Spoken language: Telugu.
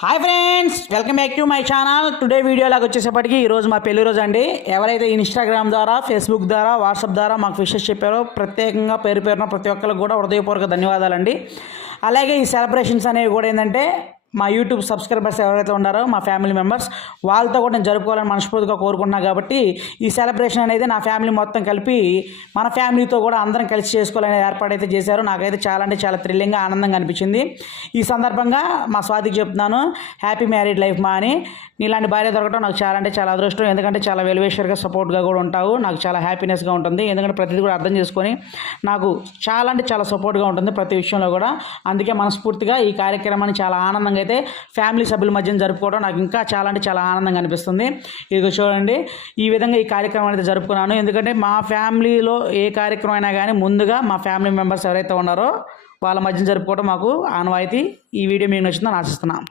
Hi friends, welcome back to my channel. Today వీడియోలాగా వచ్చేసేపటికి ఈరోజు మా పెళ్లి రోజు అండి. ఎవరైతే ఇన్స్టాగ్రామ్ ద్వారా, ఫేస్బుక్ ద్వారా, వాట్సాప్ ద్వారా మాకు విషెస్ చెప్పారో ప్రత్యేకంగా పేరు పేరున ప్రతి ఒక్కరికి కూడా హృదయపూర్వక ధన్యవాదాలండి. అలాగే ఈ సెలబ్రేషన్స్ అనేవి కూడా ఏంటంటే మా యూట్యూబ్ సబ్స్క్రైబర్స్ ఎవరైతే ఉన్నారో మా ఫ్యామిలీ మెంబర్స్ వాళ్ళతో కూడా నేను జరుపుకోవాలని మనస్ఫూర్తిగా కోరుకుంటున్నా. కాబట్టి ఈ సెలబ్రేషన్ అనేది నా ఫ్యామిలీ మొత్తం కలిపి మన ఫ్యామిలీతో కూడా అందరం కలిసి చేసుకోవాలనే ఏర్పాటైతే చేశారు. నాకైతే చాలా అంటే చాలా థ్రిల్లింగ్గా ఆనందంగా అనిపించింది. ఈ సందర్భంగా మా స్వాతికి చెప్తున్నాను, హ్యాపీ మ్యారీడ్ లైఫ్ మా అని. నీలాంటి భార్య దొరకడం నాకు చాలా అంటే చాలా అదృష్టం. ఎందుకంటే చాలా వెల్విషర్గా సపోర్ట్గా కూడా ఉంటావు. నాకు చాలా హ్యాపీనెస్గా ఉంటుంది. ఎందుకంటే ప్రతిదీ కూడా అర్థం చేసుకొని నాకు చాలా అంటే చాలా సపోర్ట్గా ఉంటుంది ప్రతి విషయంలో కూడా. అందుకే మనస్ఫూర్తిగా ఈ కార్యక్రమాన్ని చాలా ఆనందంగా అయితే ఫ్యామిలీ సభ్యుల మధ్య జరుపుకోవడం నాకు ఇంకా చాలా అంటే చాలా ఆనందంగా అనిపిస్తుంది. ఇది చూడండి, ఈ విధంగా ఈ కార్యక్రమం అయితే జరుపుకున్నాను. ఎందుకంటే మా ఫ్యామిలీలో ఏ కార్యక్రమం అయినా కానీ ముందుగా మా ఫ్యామిలీ మెంబర్స్ ఎవరైతే ఉన్నారో వాళ్ళ మధ్య జరుపుకోవడం మాకు ఆనవాయితీ. ఈ వీడియో మీకు నచ్చిందని ఆశిస్తున్నాను.